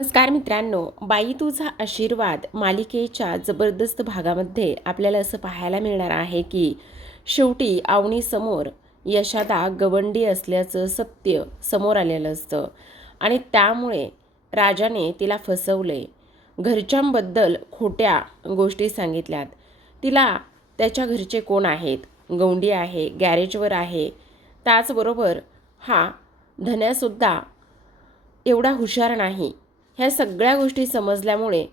नमस्कार मित्रांनो, बाई तुझा आशीर्वाद मालिकेच्या जबरदस्त भागामध्ये आपल्याला असं पाहायला मिळणार आहे की शेवटी अवनीसमोर यशोदा गवंडी असल्याचं सत्य समोर आलेलं असतं आणि त्यामुळे राजाने तिला फसवले. घरच्यांबद्दल खोट्या गोष्टी सांगितल्यात. तिला त्याच्या घरचे कोण आहेत, गवंडी आहे, गॅरेजवर आहे. त्याचबरोबर हा धन्यासुद्धा एवढा हुशार नाही. ह्या सगळ्या गोष्टी समजल्यामुळे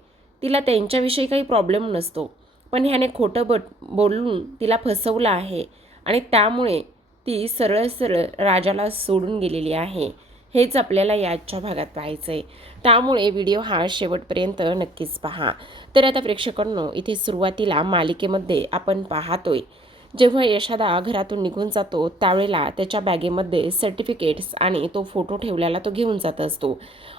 तिला त्यांच्याविषयी काही प्रॉब्लेम नसतो, पण ह्याने खोटं बोलून तिला फसवलं आहे आणि त्यामुळे ती सरळ सरळ राजाला सोडून गेलेली आहे. हेच आपल्याला याच्या भागात पाहायचं आहे. त्यामुळे व्हिडिओ हा शेवटपर्यंत नक्कीच पहा. तर आता प्रेक्षकांनो, इथे सुरुवातीला मालिकेमध्ये आपण पाहतोय जेव्हा यशोदा घरातून निघून जातो त्यावेळेला त्याच्या बॅगेमध्ये सर्टिफिकेट्स आणि तो फोटो ठेवलेला तो घेऊन जात असतो.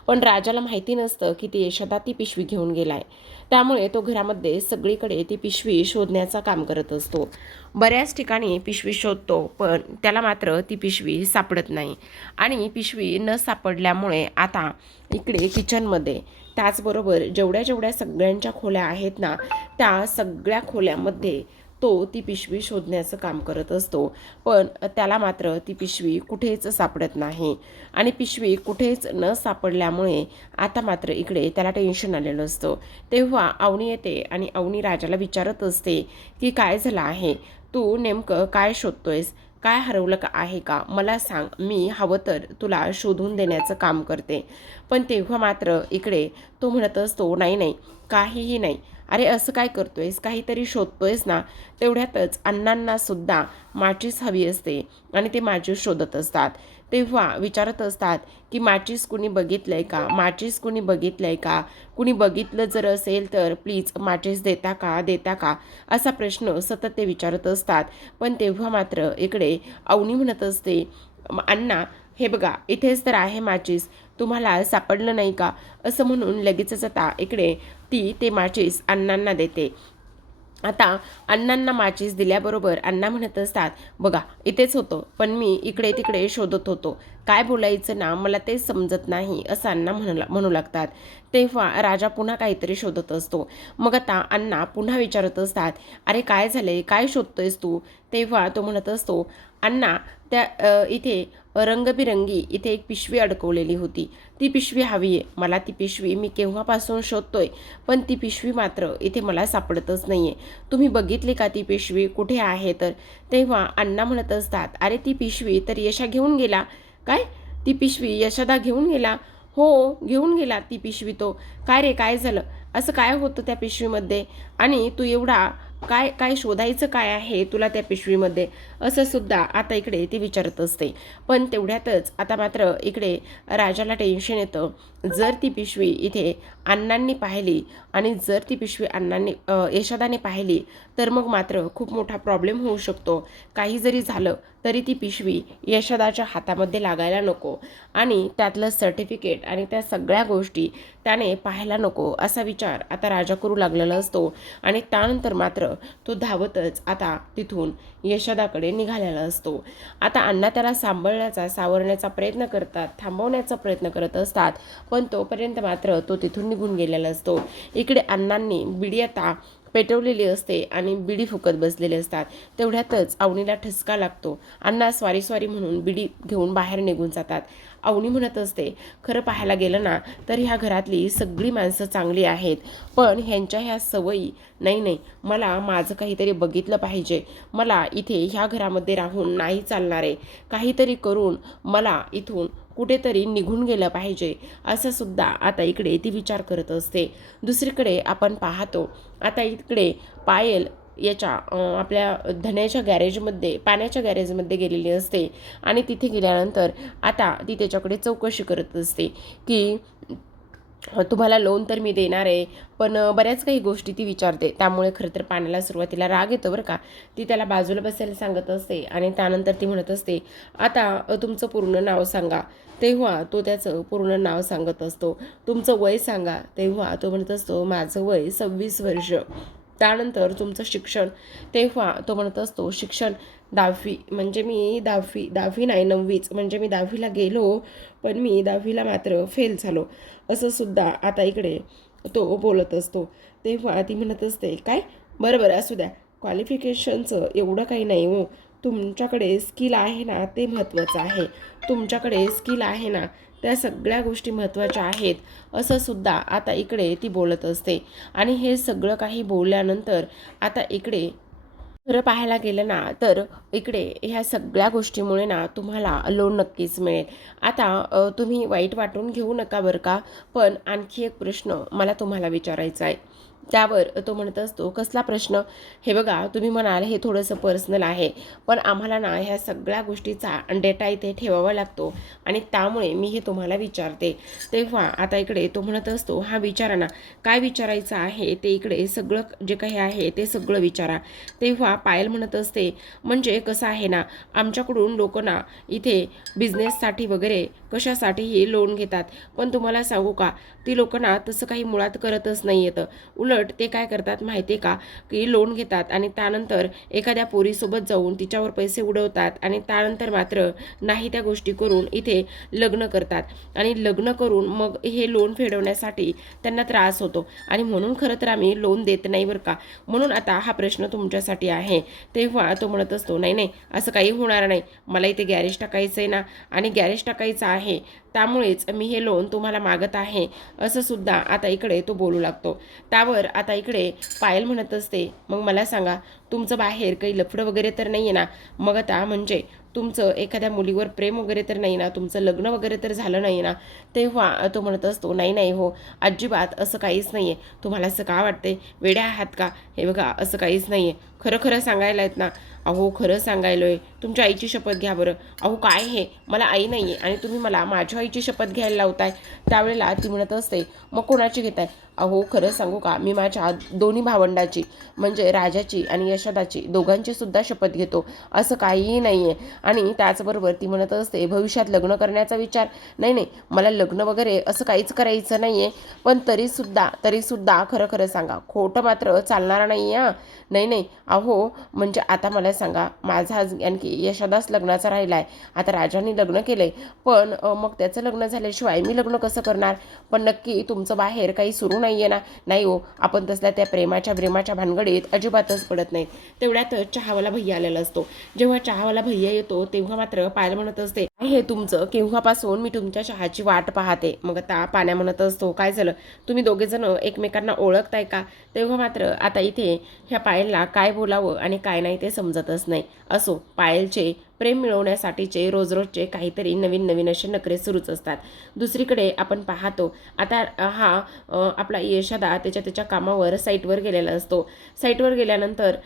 पण राजाला माहिती नसतं की ती यशोदा ती पिशवी घेऊन गेलाय. त्यामुळे तो घरामध्ये सगळीकडे ती पिशवी शोधण्याचं काम करत असतो. बऱ्याच ठिकाणी पिशवी शोधतो, पण त्याला मात्र ती पिशवी सापडत नाही. आणि पिशवी न सापडल्यामुळे आता इकडे किचनमध्ये, त्याचबरोबर जेवढ्या जेवढ्या सगळ्यांच्या खोल्या आहेत ना, त्या सगळ्या खोल्यामध्ये तो ती पिशवी शोधण्याचं काम करत असतो. पण त्याला मात्र ती पिशवी कुठेच सापडत नाही. आणि पिशवी कुठेच न सापडल्यामुळे आता मात्र इकडे त्याला टेन्शन आलेलं असतं. तेव्हा अवनी येते आणि अवनी राजाला विचारत असते की काय झालं आहे, तू नेमकं काय शोधतोयस, काय हरवलं का आहे का, मला सांग, मी हवं तर तुला शोधून देण्याचं काम करते. पण तेव्हा मात्र इकडे तो म्हणत असतो, नाही नाही, काहीही नाही. अरे असं काय करतोयस, काहीतरी शोधतोयस ना. तेवढ्यातच अण्णांना सुद्धा माचीस हवी असते आणि ते माचीस शोधत असतात. तेव्हा विचारत असतात की माचीस कुणी बघितलंय का, माचीस कुणी बघितलंय का, कुणी बघितलं जर असेल तर प्लीज माचीस देता का असा प्रश्न सतत ते विचारत असतात. पण तेव्हा मात्र इकडे अवनी म्हणत असते, अण्णा हे बघा, इथेच तर आहे माचीस, तुम्हाला सापडलं नाही का, असं म्हणून लगेचच आता इकडे ती ते माचीस अण्णांना देते. आता अण्णांना माचीस दिल्याबरोबर अण्णा म्हणत असतात, बघा इथेच होतं, पण मी इकडे तिकडे शोधत होतो, काय बोलायचं ना मला ते समजत नाही, असं अण्णा म्हणू लागतात. तेव्हा राजा पुन्हा काहीतरी शोधत असतो. मग आता अण्णा पुन्हा विचारत असतात, अरे काय झाले, काय शोधतोयस तू. तेव्हा तो म्हणत असतो, अण्णा त्या इथे रंगबिरंगी इथे एक पिशवी अडकवलेली होती, ती पिशवी हवी आहे मला, ती पिशवी मी केव्हापासून शोधतोय, पण ती पिशवी मात्र इथे मला सापडतच नाही आहे. तुम्ही बघितली का ती पिशवी कुठे आहे तर. तेव्हा अण्णा म्हणत असतात, अरे ती पिशवी तर यशा घेऊन गेला. काय, ती पिशवी यशोदा घेऊन गेला. हो घेऊन गेला ती पिशवी तो. काय रे काय झालं, असं काय होतं त्या पिशवीमध्ये, आणि तू एवढा काय काय शोधायचं काय आहे तुला त्या पिशवीमध्ये, असं सुद्धा आता इकडे ती विचारत असते. पण तेवढ्यातच आता मात्र इकडे राजाला टेन्शन येतं. जर ती पिशवी इथे अण्णांनी पाहिली आणि जर ती पिशवी यशोदाने पाहिली तर मग मात्र खूप मोठा प्रॉब्लेम होऊ शकतो. काही जरी झालं तरी ती पिशवी यशोदाच्या हातामध्ये लागायला नको आणि त्यातलं सर्टिफिकेट आणि त्या सगळ्या गोष्टी त्याने पाहायला नको, असा विचार आता राजा करू लागलेला असतो. आणि त्यानंतर मात्र तो धावतच आता तिथून यशोदाकडे निघालेला असतो. आता अण्णा त्याला सावरण्याचा प्रयत्न करतात, थांबवण्याचा प्रयत्न करत असतात, पण तोपर्यंत मात्र तो तिथून निघून गेलेला असतो. इकडे अण्णांनी बिडी आता पेटवलेली असते आणि बिडी फुकत बसलेले असतात. तेवढ्यातच अवनीला ठसका लागतो. अण्णा स्वारी स्वारी म्हणून बिडी घेऊन बाहेर निघून जातात. अवनी म्हणत असते, खरं पाहायला गेलं ना तर ह्या घरातली सगळी माणसं चांगली आहेत, पण ह्यांच्या ह्या सवयी नाही नाही, मला माझं काहीतरी बघितलं पाहिजे, मला इथे ह्या घरामध्ये राहून नाही चालणार आहे, काहीतरी करून मला इथून कुठेतरी निघून गेलं पाहिजे, असं सुद्धा आता इकडे ती विचार करत असते. दुसरीकडे आपण पाहतो आता इकडे पायल याच्या आपल्या धन्याच्या गॅरेजमध्ये, पाण्याच्या गॅरेजमध्ये गेलेली असते आणि तिथे गेल्यानंतर आता ती त्याच्याकडे चौकशी करत असते की तुम्हाला लोन तर मी देणार आहे, पण बऱ्याच काही गोष्टी ती विचारते. त्यामुळे खरं तर पाण्याला सुरुवातीला राग येतो बरं का. ती त्याला बाजूला बसायला सांगत असते आणि त्यानंतर ती म्हणत असते, आता तुमचं पूर्ण नाव सांगा. तेव्हा तो त्याचं पूर्ण नाव सांगत असतो. तुमचं वय सांगा. तेव्हा तो म्हणत असतो, माझं वय 26 वर्ष. त्यानंतर तुमचं शिक्षण, तेव्हा तो म्हणत असतो शिक्षण 10वी म्हणजे मी 10वी नाही 9वीच म्हणजे मी 10वीला गेलो, पण मी 10वीला मात्र फेल झालो, असं सुद्धा आता इकडे तो बोलत असतो. तेव्हा ती म्हणत असते काय, बरं असू द्या, क्वालिफिकेशनचं एवढं काही नाही हो, तुमच्याकडे स्किल आहे ना ते महत्त्वाचं आहे, तुमच्याकडे स्किल आहे ना त्या सगळ्या गोष्टी महत्त्वाच्या आहेत, असं सुद्धा आता इकडे ती बोलत असते. आणि हे सगळं काही बोलल्यानंतर आता इकडे खरं पाहायला गेलं ना तर इकडे ह्या सगळ्या गोष्टीमुळे ना तुम्हाला लोन नक्कीच मिळेल. आता तुम्ही वाईट वाटून घेऊ नका बरं का, पण आणखी एक प्रश्न मला तुम्हाला विचारायचा आहे. त्यावर तो म्हणत असतो कसला प्रश्न, हे बघा तुम्ही म्हणाल हे थोडंसं पर्सनल आहे, पण आम्हाला ना ह्या सगळ्या गोष्टीचा डेटा इथे ठेवावा लागतो आणि त्यामुळे मी हे तुम्हाला विचारते. तेव्हा आता इकडे तो म्हणत असतो हा विचारा ना, काय विचारायचं आहे ते इकडे सगळं जे काही आहे ते सगळं विचारा. तेव्हा पायल म्हणत असते म्हणजे कसं आहे ना, आमच्याकडून लोक ना इथे बिझनेससाठी वगैरे कशासाठीही लोन घेतात, पण तुम्हाला सांगू का ती लोक ना तसं काही मुळात करतच नाही येतं. उलट ते काय करतात माहिती आहे का, की लोन घेतात आणि त्यानंतर एखाद्या पोरीसोबत जाऊन तिच्यावर पैसे उडवतात आणि त्यानंतर मात्र नाही त्या गोष्टी करून इथे लग्न करतात आणि लग्न करून मग हे लोन फेडवण्यासाठी त्यांना त्रास होतो आणि म्हणून खरं तर आम्ही लोन देत नाही बरं का. म्हणून आता हा प्रश्न तुमच्यासाठी आहे. तेव्हा तो म्हणत असतो नाही नाही असं काही होणार नाही, मला इथे गॅरेज टाकायचं आहे ना आणि गॅरेज टाकायचं आहे, त्यामुळेच मी हे लोन तुम्हाला मागत आहे, असं सुद्धा आता इकडे तो बोलू लागतो. त्यावर आता इकडे पायल म्हणत असते मग मला सांगा तुमचं बाहेर काही लफडं वगैरे तर नाही आहे ना, मग आता म्हणजे तुमचं एखाद्या मुलीवर प्रेम वगैरे तर नाही ना, तुमचं लग्न वगैरे तर झालं नाही ना. तेव्हा तो म्हणत असतो नाही नाही हो, अजिबात असं काहीच नाही आहे, तुम्हाला असं का वाटते, वेड्या आहात का, हे बघा असं काहीच नाही आहे, खरं खरं सांगायला आहेत ना. अहो खरं सांगायलोय, तुमच्या आईची शपथ घ्या बरं. अहो काय हे, मला आई नाही आहे आणि तुम्ही मला माझ्या आईची शपथ घ्यायला लावताय. त्यावेळेला ती म्हणत असते मग कोणाची घेताय, अहो खरं सांगू का मी माझ्या दोन्ही भावंडाची म्हणजे राजाची आणि यशोदाची दोघांची सुद्धा शपथ घेतो, असं काहीही नाही आहे. आणि त्याचबरोबर ती म्हणत असते भविष्यात लग्न करण्याचा विचार, नाही नाही मला लग्न वगैरे असं काहीच करायचं नाही आहे, पण तरीसुद्धा खरं खरं सांगा, खोटं मात्र चालणार नाही आहे. नाही नाही अहो म्हणजे आता मला सांगा, माझा आणखी यशोदास लग्नाचा राहिला आहे, आता राजाने लग्न केलं आहे, पण मग त्याचं लग्न झाल्याशिवाय मी लग्न कसं करणार, पण नक्की तुमचं बाहेर काही सुरू नाही आहे ना. नाही हो, आपण तसल्या त्या प्रेमाच्या भानगडीत अजिबातच पडत नाहीत. तेवढ्यातच चहावाला भैया आलेला असतो. जेव्हा चहावाला भैया येतो तेव्हा मात्र पायल म्हणत असते काय हे तुमचं, केव्हापासून मी तुमच्या चहाची वाट पाहते. मग आता पाण्या म्हणत असतो काय झालं, तुम्ही दोघेजण एकमेकांना ओळखताय का. तेव्हा मात्र आता इथे ह्या पायलला काय बोलावं आणि काय नाही ते समजतच नाही. असो, पायलचे प्रेम मिळवण्यासाठीचे रोजचे काहीतरी नवीन असे नखरे सुरूच असतात. दुसरीकडे आपण पाहतो आता हा आपला यशोदा त्याच्या कामावर साईटवर गेलेला असतो. साईटवर गेल्यानंतर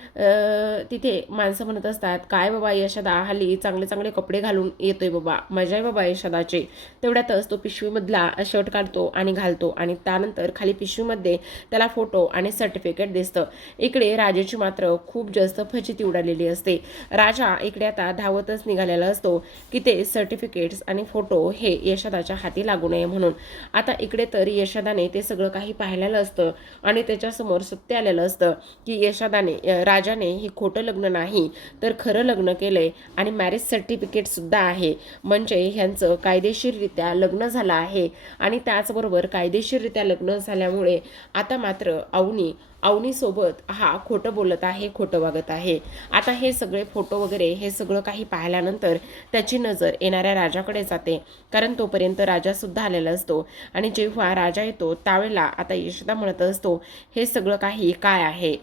तिथे माणसं म्हणत असतात काय बाबा यशोदा हल्ली चांगले कपडे घालून येतोय बाबा, मजा आहे बाबा यशोदाची. तेवढ्यातच तो पिशवीमधला शर्ट काढतो आणि घालतो आणि त्यानंतर खाली पिशवीमध्ये त्याला फोटो आणि सर्टिफिकेट दिसतं. इकडे राजाची मात्र खूप जास्त फजिती उडालेली असते. राजा इकडे आता धावतच निघालेला असतो की ते सर्टिफिकेट्स आणि फोटो हे यशोदाच्या हाती लागू नये म्हणून. आता इकडे तर यशोदाने ते सगळं काही पाहिलेलं असतं आणि त्याच्यासमोर सत्य आलेलं असतं की राजाने हे खोटं लग्न नाही तर खरं लग्न केलंय आणि मॅरेज सर्टिफिकेट सुद्धा आहे, म्हणजे ह्यांचं कायदेशीररित्या लग्न झालं आहे. आणि त्याचबरोबर कायदेशीररित्या लग्न झाल्यामुळे आता मात्र अवनीसोबत हा खोटं बोलत आहे, खोटं वागत आहे. आता हे सगळे फोटो वगैरे हे सगळं काही पाहिल्यानंतर त्याची नजर येणाऱ्या राजाकडे जाते, कारण तोपर्यंत राजासुद्धा आलेला असतो. आणि जेव्हा राजा येतो त्यावेळेला आता यशोदा म्हणत असतो हे सगळं काही काय आहे,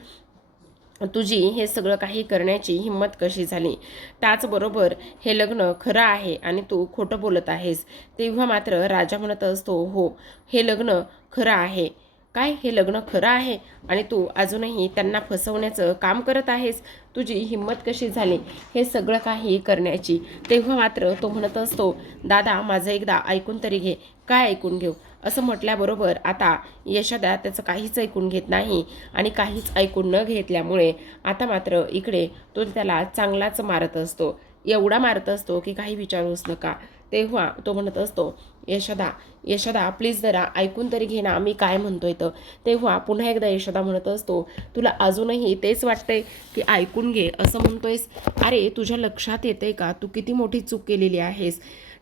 तुझी हे सगळं काही करण्याची हिंमत कशी झाली, त्याचबरोबर हे लग्न खरं आहे आणि तू खोटं बोलत आहेस. तेव्हा मात्र राजा म्हणत असतो हो, हे लग्न खरं आहे. काय, हे लग्न खरं आहे आणि तू अजूनही त्यांना फसवण्याचं काम करत आहेस, तुझी हिंमत कशी झाली हे सगळं काही करण्याची. तेव्हा मात्र तो म्हणत असतो दादा माझं एकदा ऐकून तरी घे. काय ऐकून घेऊ, असं म्हटल्याबरोबर आता यशोदा त्याचं काहीच ऐकून घेत नाही आणि काहीच ऐकून न घेतल्यामुळे आता मात्र इकडे तो त्याला चांगलाच मारत असतो, एवढा मारत असतो की काही विचारूच नका. तेव्हा तो म्हणत असतो, यशोदा यशोदा प्लीज जरा ऐकून तरी घे ना मी काय म्हणतोय तर. तेव्हा पुन्हा एकदा यशोदा म्हणत असतो, तुला अजूनही तेच वाटतंय की ऐकून घे असं म्हणतोयस? अरे तुझ्या लक्षात येतंय का तू किती मोठी चूक केलेली आहेस?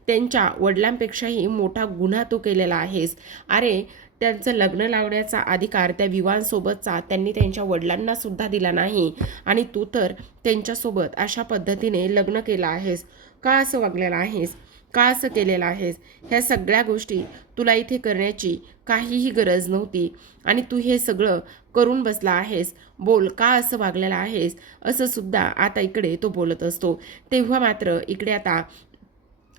त्यांच्या वडिलांपेक्षाही मोठा गुन्हा तू केलेला आहेस. अरे त्यांचं लग्न लावण्याचा अधिकार त्या विवांसोबतचा त्यांनी त्यांच्या वडिलांना सुद्धा दिला नाही आणि तू तर त्यांच्यासोबत अशा पद्धतीने लग्न केलं आहेस. का असं वागलेलं आहेस? का असं केलेलं आहेस? ह्या सगळ्या गोष्टी तुला इथे करण्याची काहीही गरज नव्हती आणि तू हे सगळं करून बसला आहेस. बोल का असं वागलेलं आहेस? असं सुद्धा आता इकडे तो बोलत असतो. तेव्हा मात्र इकडे आता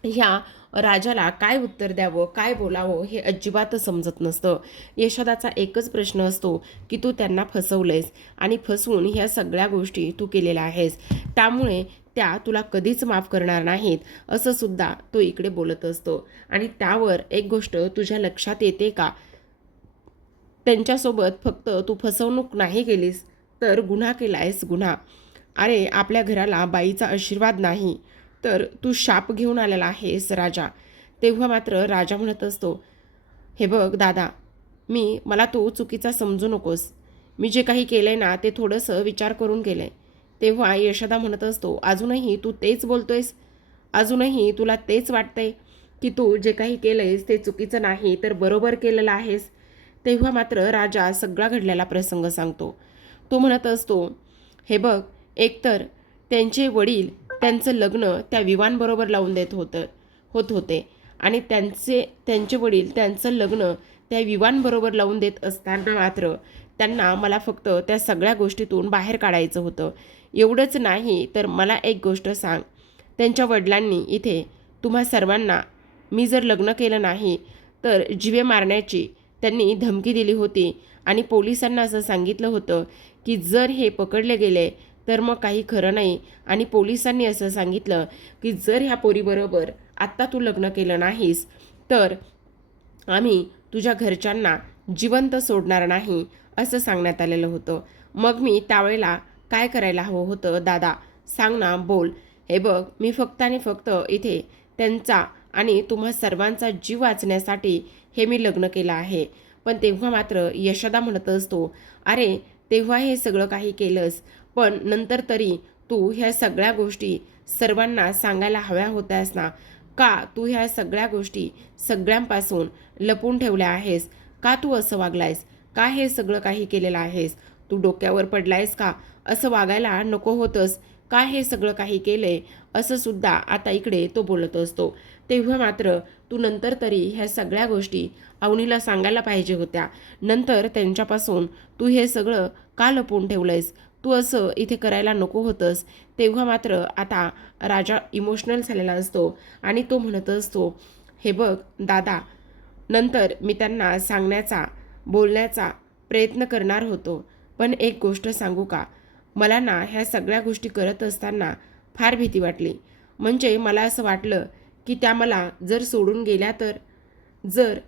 ह्या राजाला काय उत्तर द्यावं काय बोलावं हे अजिबात समजत नसतं. यशोदाचा एकच प्रश्न असतो की तू त्यांना फसवलंयस आणि फसवून ह्या सगळ्या गोष्टी तू केलेल्या आहेस, त्यामुळे त्या तुला कधीच माफ करणार नाहीत असं सुद्धा तो इकडे बोलत असतो. आणि त्यावर एक गोष्ट तुझ्या लक्षात येते का? त्यांच्यासोबत फक्त तू फसवणूक नाही केलीस तर गुन्हा केलायस, गुन्हा. अरे आपल्या घराला बाईचा आशीर्वाद नाही तर तू शाप घेऊन आलेला आहेस राजा. तेव्हा मात्र राजा म्हणत असतो, हे बघ दादा, मला तू चुकीचा समजू नकोस. मी जे काही केलंय ना ते थोडंसं विचार करून केलंय. तेव्हा यशोदा म्हणत असतो, अजूनही तू तेच बोलतोयस? अजूनही तुला तेच वाटतंय की तू जे काही केलंयस ते चुकीचं नाही तर बरोबर केलेलं आहेस? तेव्हा मात्र राजा सगळा घडलेला प्रसंग सांगतो. तो म्हणत असतो, हे बघ, एकतर त्यांचे वडील त्यांचं लग्न त्या विवांबरोबर लावून होत होते आणि त्यांचे वडील त्यांचं लग्न त्या विवांबरोबर लावून देत असताना मात्र त्यांना मला फक्त त्या सगळ्या गोष्टीतून बाहेर काढायचं होतं. एवढंच नाही तर मला एक गोष्ट सांग, त्यांच्या वडिलांनी इथे तुम्हा सर्वांना मी जर लग्न केलं नाही तर जीवे मारण्याची त्यांनी धमकी दिली होती आणि पोलिसांना असं सांगितलं होतं की जर हे पकडले गेले तर मग काही खरं नाही. आणि पोलिसांनी असं सांगितलं की जर ह्या पोरीबरोबर आत्ता तू लग्न केलं नाहीस तर आम्ही तुझ्या घरच्यांना जिवंत सोडणार नाही असं सांगण्यात आलेलं होतं. मग मी त्यावेळेला काय करायला हवं होतं दादा? सांग ना, बोल. हे बघ, मी फक्त आणि फक्त इथे त्यांचा आणि तुम्हा सर्वांचा जीव वाचण्यासाठी हे मी लग्न केलं आहे. पण तेव्हा मात्र यशोदा म्हणत असतो, अरे तेव्हा हे सगळं काही केलंस पण नंतर तरी तू ह्या सगळ्या गोष्टी सर्वांना सांगायला हव्या होत्यास ना? का तू ह्या सगळ्या गोष्टी सगळ्यांपासून लपून ठेवल्या आहेस? का तू असं वागलायस? का हे सगळं काही केलेलं आहेस? तू डोक्यावर पडलायस का? असं वागायला नको होतंस का? हे सगळं काही केलंय असं सुद्धा आता इकडे तो बोलत असतो. तेव्हा मात्र तू नंतर तरी ह्या सगळ्या गोष्टी अवनीला सांगायला पाहिजे होत्या. नंतर त्यांच्यापासून तू हे सगळं का लपवून ठेवलंयस? तू असं इथे करायला नको होतंस. तेव्हा मात्र आता राजा इमोशनल झालेला असतो आणि तो म्हणत असतो, हे बघ दादा, नंतर मी त्यांना सांगण्याचा बोलण्याचा प्रयत्न करणार होतो, पण एक गोष्ट सांगू का? मला ना ह्या सगळ्या गोष्टी करत असताना फार भीती वाटली. म्हणजे मला असं वाटलं की त्या मला जर सोडून गेल्या तर, जर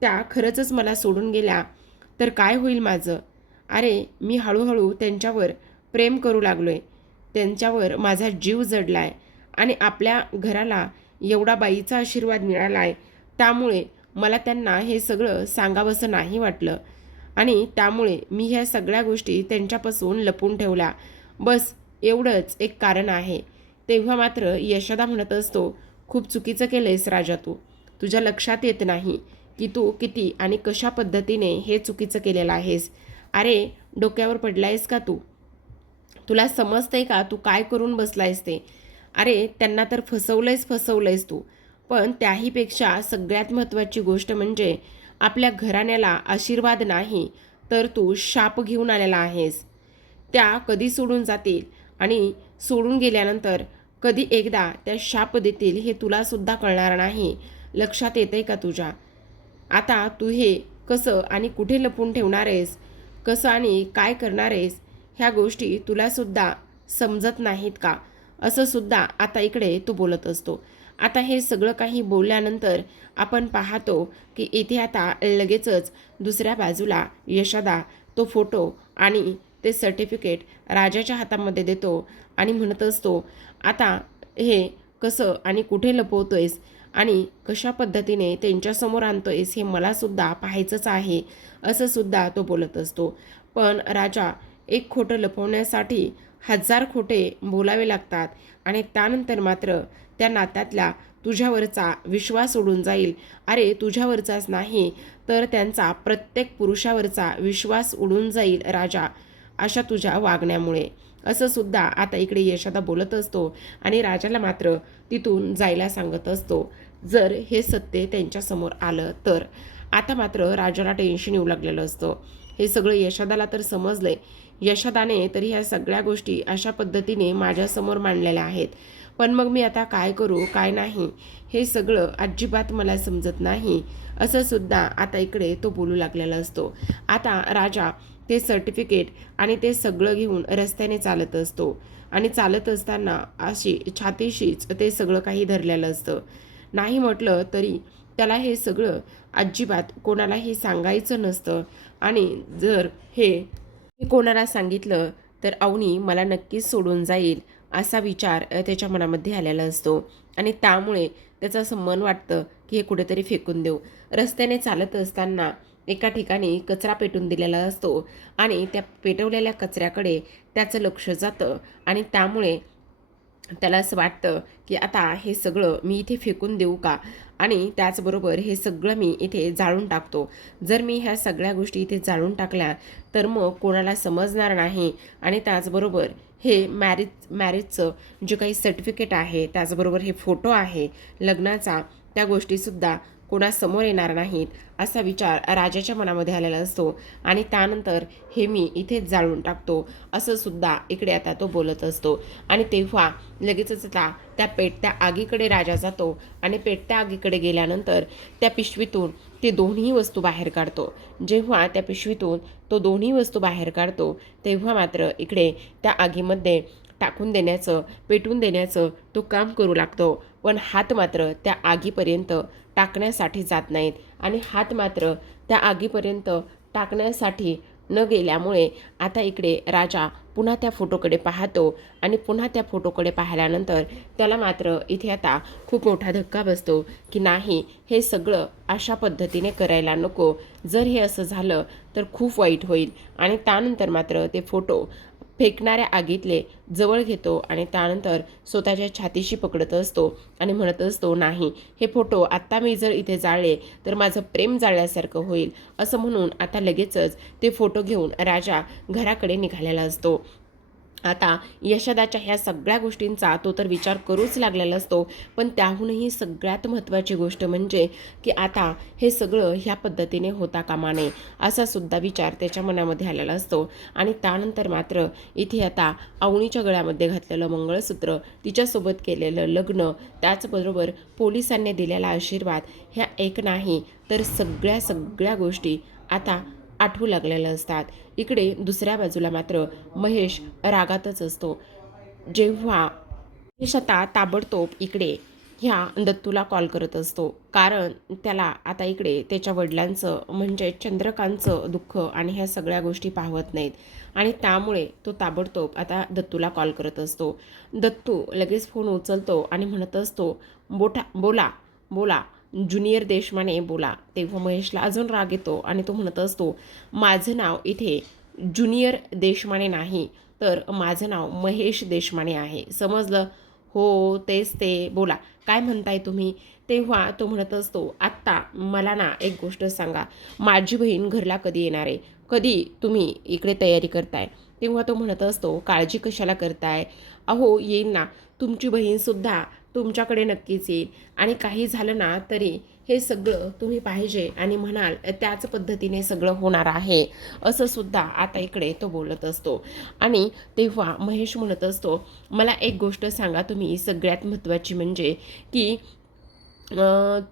त्या खरंच मला सोडून गेल्या तर काय होईल माझं? अरे मी हळूहळू त्यांच्यावर प्रेम करू लागलोय, त्यांच्यावर माझा जीव जडलाय आणि आपल्या घराला एवढा बाईचा आशीर्वाद मिळालाय, त्यामुळे मला त्यांना हे सगळं सांगावंसं नाही वाटलं आणि त्यामुळे मी ह्या सगळ्या गोष्टी त्यांच्यापासून लपून ठेवल्या. बस एवढंच एक कारण आहे. तेव्हा मात्र यशोदा म्हणत असतो, खूप चुकीचं केलंयस राजा तू. तुझ्या लक्षात येत नाही की तू किती आणि कशा पद्धतीने हे चुकीचं केलेलं आहेस. अरे डोक्यावर पडलायस का तू? तुला समजतंय का तू काय करून बसलायस ते? अरे त्यांना तर फसवलंयस तू. पण त्याहीपेक्षा सगळ्यात महत्त्वाची गोष्ट म्हणजे आपल्या घराण्याला आशीर्वाद नाही तर तू शाप घेऊन आलेला आहेस. त्या कधी सोडून जातील आणि सोडून गेल्यानंतर कधी एकदा त्या शाप देतील हे तुला सुद्धा कळणार नाही. लक्षात येतंय का तुझ्या? आता तू हे कसं आणि कुठे लपून ठेवणार आहेस, कसं आणि काय करणार आहेस, ह्या गोष्टी तुलासुद्धा समजत नाहीत का? असं सुद्धा आता इकडे तू बोलत असतो. आता हे सगळं काही बोलल्यानंतर आपण पाहतो की इथे आता लगेचच दुसऱ्या बाजूला यशोदा तो फोटो आणि ते सर्टिफिकेट राजाच्या हातामध्ये देतो आणि म्हणत असतो, आता हे कसं आणि कुठे लपवतोयस? आणि कशा पद्धतीने त्यांच्यासमोर आणतोयस हे मलासुद्धा पाहायचंच आहे, असं सुद्धा तो बोलत असतो. पण राजा, एक खोटं लपवण्यासाठी 1000 खोटे बोलावे लागतात आणि त्यानंतर मात्र त्या नात्यातला तुझ्यावरचा विश्वास उडून जाईल. अरे, तुझ्यावरचाच नाही तर त्यांचा प्रत्येक पुरुषावरचा विश्वास उडून जाईल राजा, अशा तुझ्या वागण्यामुळे, असं सुद्धा आता इकडे यशोदा बोलत असतो. आणि राजाला मात्र तिथून जायला सांगत असतो. जर हे सत्य त्यांच्यासमोर आलं तर. आता मात्र राजाला टेन्शन येऊ लागलेलं असतं. हे सगळं यशोदाला तर समजलंय. यशोदाने तर ह्या सगळ्या गोष्टी अशा पद्धतीने माझ्यासमोर मांडलेल्या आहेत, पण मग मी आता काय करू काय नाही हे सगळं अजिबात मला समजत नाही, असं सुद्धा आता इकडे तो बोलू लागलेला असतो. आता राजा ते सर्टिफिकेट आणि ते सगळं घेऊन रस्त्याने चालत असतो आणि चालत असताना अशी छातीशीच ते सगळं काही धरलेलं असतं. नाही म्हटलं तरी त्याला हे सगळं अजिबात कोणालाही सांगायचं नसतं आणि जर हे कोणाला सांगितलं तर अवनी मला नक्कीच सोडून जाईल, असा विचार त्याच्या मनामध्ये आलेला असतो. आणि त्यामुळे त्याचं असं मन वाटतं की हे कुठेतरी फेकून देऊ. रस्त्याने चालत असताना एका ठिकाणी कचरा पेटून दिलेला असतो आणि त्या पेटवलेल्या कचऱ्याकडे त्याचं लक्ष जातं आणि त्यामुळे त्याला असं वाटतं की आता हे सगळं मी इथे फेकून देऊ का, आणि त्याचबरोबर हे सगळं मी इथे जाळून टाकतो. जर मी ह्या सगळ्या गोष्टी इथे जाळून टाकल्या तर मग कोणाला समजणार नाही आणि त्याचबरोबर हे मॅरेजचं जे काही सर्टिफिकेट आहे, त्याचबरोबर हे फोटो आहे लग्नाचा, त्या गोष्टीसुद्धा कोणासमोर येणार नाहीत, असा विचार राजाच्या मनामध्ये आलेला असतो. आणि त्यानंतर हे मी इथेच जाळून टाकतो, असं सुद्धा इकडे आता तो बोलत असतो. आणि तेव्हा लगेचच आता त्या पेटत्या आगीकडे राजा जातो आणि पेटत्या आगीकडे गेल्यानंतर त्या पिशवीतून ते दोन्ही वस्तू बाहेर काढतो. जेव्हा त्या पिशवीतून तो दोन्ही वस्तू बाहेर काढतो तेव्हा मात्र इकडे त्या आगीमध्ये टाकून देण्याचं, पेटवून देण्याचं तो काम करू लागतो. पण हात मात्र त्या आगीपर्यंत टाकण्यासाठी जात नाहीत आणि हात मात्र त्या आगीपर्यंत टाकण्यासाठी न गेल्यामुळे आता इकडे राजा पुन्हा त्या फोटोकडे पाहतो आणि पुन्हा त्या फोटोकडे पाहिल्यानंतर त्याला मात्र इथे आता खूप मोठा धक्का बसतो की नाही, हे सगळं अशा पद्धतीने करायला नको. जर हे असं झालं तर खूप वाईट होईल. आणि त्यानंतर मात्र ते फोटो फेकणाऱ्या आगीतले जवळ घेतो आणि त्यानंतर स्वतःच्या छातीशी पकडत असतो आणि म्हणत असतो, नाही, हे फोटो आत्ता मी जर इथे जाळले तर माझं प्रेम जाळल्यासारखं होईल, असं म्हणून आता लगेचच ते फोटो घेऊन राजा घराकडे निघालेला असतो. आता यशोदाच्या ह्या सगळ्या गोष्टींचा तो तर विचार करूच लागलेला असतो, पण त्याहूनही सगळ्यात महत्त्वाची गोष्ट म्हणजे की आता हे सगळं ह्या पद्धतीने होता कामा नये, असा सुद्धा विचार त्याच्या मनामध्ये आलेला असतो. आणि त्यानंतर मात्र इथे आता अवनीच्या गळ्यामध्ये घातलेलं मंगळसूत्र, तिच्यासोबत केलेलं लग्न, त्याचबरोबर पोलिसांनी दिलेला आशीर्वाद, ह्या एक नाही तर सगळ्या गोष्टी आता आठवू लागलेल्या असतात. इकडे दुसऱ्या बाजूला मात्र महेश रागातच असतो. जेव्हा महेश आता ताबडतोब इकडे ह्या दत्तूला कॉल करत असतो, कारण त्याला आता इकडे त्याच्या वडिलांचं म्हणजे चंद्रकांतचं दुःख आणि ह्या सगळ्या गोष्टी पाहवत नाहीत आणि त्यामुळे तो ताबडतोब आता दत्तूला कॉल करत असतो. दत्तू लगेच फोन उचलतो आणि म्हणत असतो, बोला बोला ज्युनियर देशमाने बोला. तेव्हा महेशला अजून राग येतो आणि तो म्हणत असतो, माझं नाव इथे ज्युनियर देशमाने नाही तर माझं नाव महेश देशमाने आहे, समजलं? हो तेच ते, बोला काय म्हणताय तुम्ही? तेव्हा तो म्हणत असतो, आत्ता मला ना एक गोष्ट सांगा, माझी बहीण घरला कधी येणार आहे, कधी तुम्ही इकडे तयारी करताय? तेव्हा तो म्हणत असतो, काळजी कशाला करताय, अहो येईल ना, तुमची बहीणसुद्धा तुमच्याकडे नक्कीच येईल आणि काही झालं ना तरी हे सगळं तुम्ही पाहिजे आणि म्हणाल त्याच पद्धतीने सगळं होणार आहे, असं सुद्धा आता इकडे तो बोलत असतो. आणि तेव्हा महेश म्हणत असतो, मला एक गोष्ट सांगा तुम्ही, सगळ्यात महत्त्वाची म्हणजे की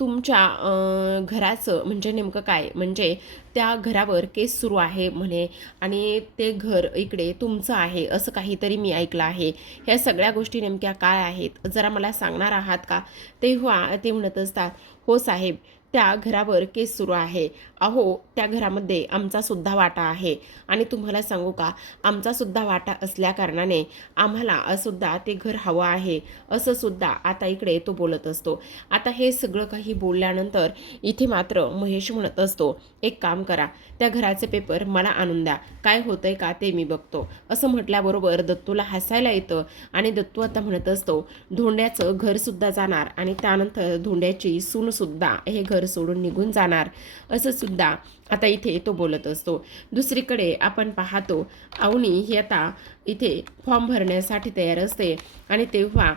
तुमच्या घराचं म्हणजे नेमकं काय, म्हणजे त्या घरावर केस सुरू आहे म्हणे आणि ते घर इकडे तुमचं आहे असं काहीतरी मी ऐकलं आहे, ह्या सगळ्या गोष्टी नेमक्या काय आहेत जरा मला सांगणार आहात का? तेव्हा ते म्हणत असतात, हो साहेब, त्या घरावर केस सुरू आहे अहो त्या घरामध्ये आमचा सुद्धा वाटा आहे आणि तुम्हाला सांगू का, आमचा सुद्धा वाटा असल्या कारणाने आम्हाला सुद्धा ते घर हवं आहे असं सुद्धा आता इकडे तो बोलत असतो. आता हे सगळं काही बोलल्यानंतर इथे मात्र महेश म्हणत असतो, एक काम करा, त्या घराचे पेपर मला आणून द्या, काय होतंय का ते मी बघतो. असं म्हटल्याबरोबर दत्तूला हसायला येतं आणि दत्तू आता म्हणत असतो, धोंड्याचं घरसुद्धा जाणार आणि त्यानंतर धोंड्याची सूनसुद्धा हे घर सोडून निघून जाणार असं सुद्धा आता इथे तो बोलत असतो. दुसरीकडे आपण पाहतो अवनी ही आता इथे फॉर्म भरण्यासाठी तयार असते आणि तेव्हा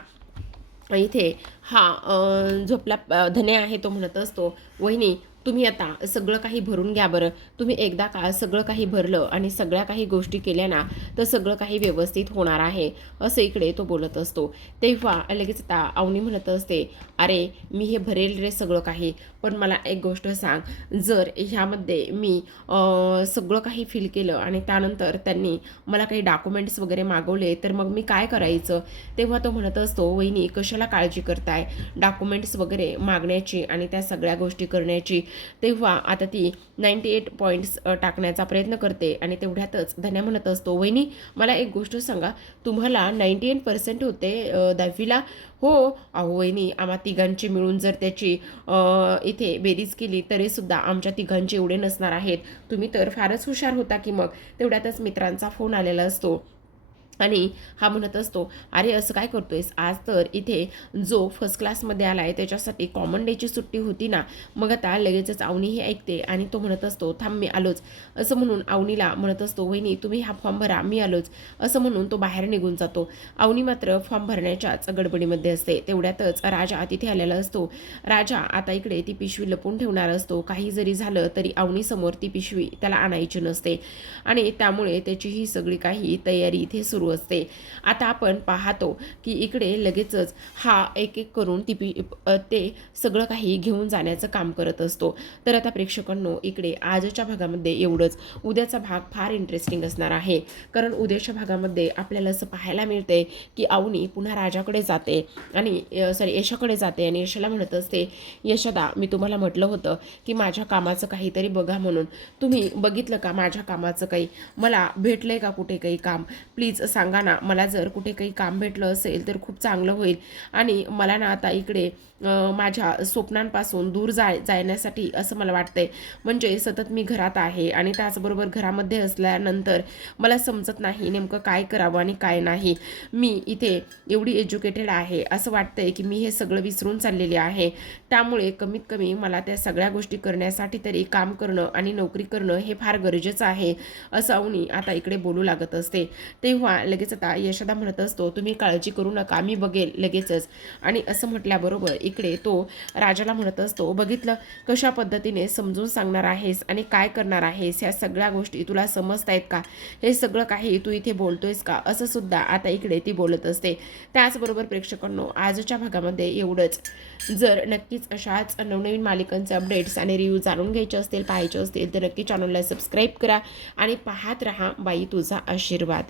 इथे हा झोपला धने आहे तो म्हणत असतो, वहिनी तुम्ही आता सगळं काही भरून घ्या बरं. तुम्ही एकदा का सगळं काही भरलं आणि सगळ्या काही गोष्टी केल्या ना तर सगळं काही व्यवस्थित होणार आहे असं इकडे तो बोलत असतो. तेव्हा लगेच आता अवनी म्हणत असते, अरे मी हे भरेल रे सगळं काही, पण मला एक गोष्ट सांग, जर ह्यामध्ये मी सगळं काही फिल केलं आणि त्यानंतर त्यांनी मला काही डॉक्युमेंट्स वगैरे मागवले तर मग मी काय करायचं. तेव्हा तो म्हणत असतो, वहिनी कशाला काळजी करताय डॉक्युमेंट्स वगैरे मागण्याची आणि त्या सगळ्या गोष्टी करण्याची. तेव्हा आता ती 98 पॉईंट्स टाकण्याचा प्रयत्न करते आणि तेवढ्यातच धन्या म्हणत असतो, वहिनी मला एक गोष्ट सांगा, तुम्हाला 98% होते 10वीला. हो अहो वहिनी, आम्हा तिघांची मिळून जर त्याची इथे बेरीज केली तरीसुद्धा आमच्या तिघांचे एवढे नसणार आहेत. तुम्ही तर फारच हुशार होता की. मग तेवढ्यातच मित्रांचा फोन आलेला असतो आणि हा म्हणत असतो, अरे असं काय करतोयस, आज तर इथे जो फर्स्ट क्लासमध्ये आला आहे त्याच्यासाठी कॉमन डेची सुट्टी होती ना. मग आता लगेचच अवनीही ऐकते आणि तो म्हणत असतो, थांब मी आलोच असं म्हणून अवनीला म्हणत असतो, वहिनी तुम्ही हा फॉर्म भरा मी आलोच असं म्हणून तो बाहेर निघून जातो. अवनी मात्र फॉर्म भरण्याच्याच गडबडीमध्ये असते. तेवढ्यातच राजा तिथे आलेला असतो. राजा आता इकडे ती पिशवी लपून ठेवणार असतो. काही जरी झालं तरी अवनीसमोर ती पिशवी त्याला आणायची नसते आणि त्यामुळे त्याची ही सगळी काही तयारी इथे सुरू असते. आता आपण पाहतो की इकडे लगेचच हा एक एक करून ते सगळं काही घेऊन जाण्याचं काम करत असतो. तर आता प्रेक्षकांनो इकडे आजच्या भागामध्ये एवढंच. उद्याचा भाग फार इंटरेस्टिंग असणार आहे, कारण उद्याच्या भागामध्ये आपल्याला असं पाहायला मिळते की अवनी पुन्हा राजाकडे जाते आणि यशाकडे जाते आणि यशाला म्हणत असते, यशदा मी तुम्हाला म्हटलं होतं की माझ्या कामाचं काहीतरी बघा म्हणून, तुम्ही बघितलं का माझ्या कामाचं काही, मला भेटलंय का कुठे काही काम, प्लीज सांगा ना. मला जर कुठे काही काम भेटलं असेल तर खूप चांगलं होईल आणि मला ना आता इकडे माझ्या स्वप्नांपासून दूर जाण्यासाठी असं मला वाटतंय. म्हणजे सतत मी घरात आहे आणि त्याचबरोबर घरामध्ये असल्यानंतर मला समजत नाही नेमकं काय करावं आणि काय नाही. मी इथे एवढी एज्युकेटेड आहे असं वाटतंय की मी हे सगळं विसरून चाललेले आहे. त्यामुळे कमीत कमी मला त्या सगळ्या गोष्टी करण्यासाठी तरी काम करणं आणि नोकरी करणं हे फार गरजेचं आहे असं अवनी आता इकडे बोलू लागत असते. तेव्हा लगेच आता यशोदा म्हणत असतो, तुम्ही काळजी करू नका मी बघेल लगेचच. आणि असं म्हटल्याबरोबर इकडे तो राजाला म्हणत असतो, बघितलं कशा पद्धतीने समजून सांगणार आहेस आणि काय करणार आहेस, ह्या सगळ्या गोष्टी तुला समजतायत का, हे सगळं काही तू इथे बोलतोयस का, असं सुद्धा आता इकडे ती बोलत असते. त्याचबरोबर प्रेक्षकांनो आजच्या भागामध्ये एवढंच. जर नक्कीच अशाच नवनवीन मालिकांचे अपडेट्स आणि रिव्ह्यू जाणून घ्यायचे असतील, पाहायचे असतील तर नक्की चॅनलला सबस्क्राईब करा आणि पाहत रहा बाई तुझा आशीर्वाद.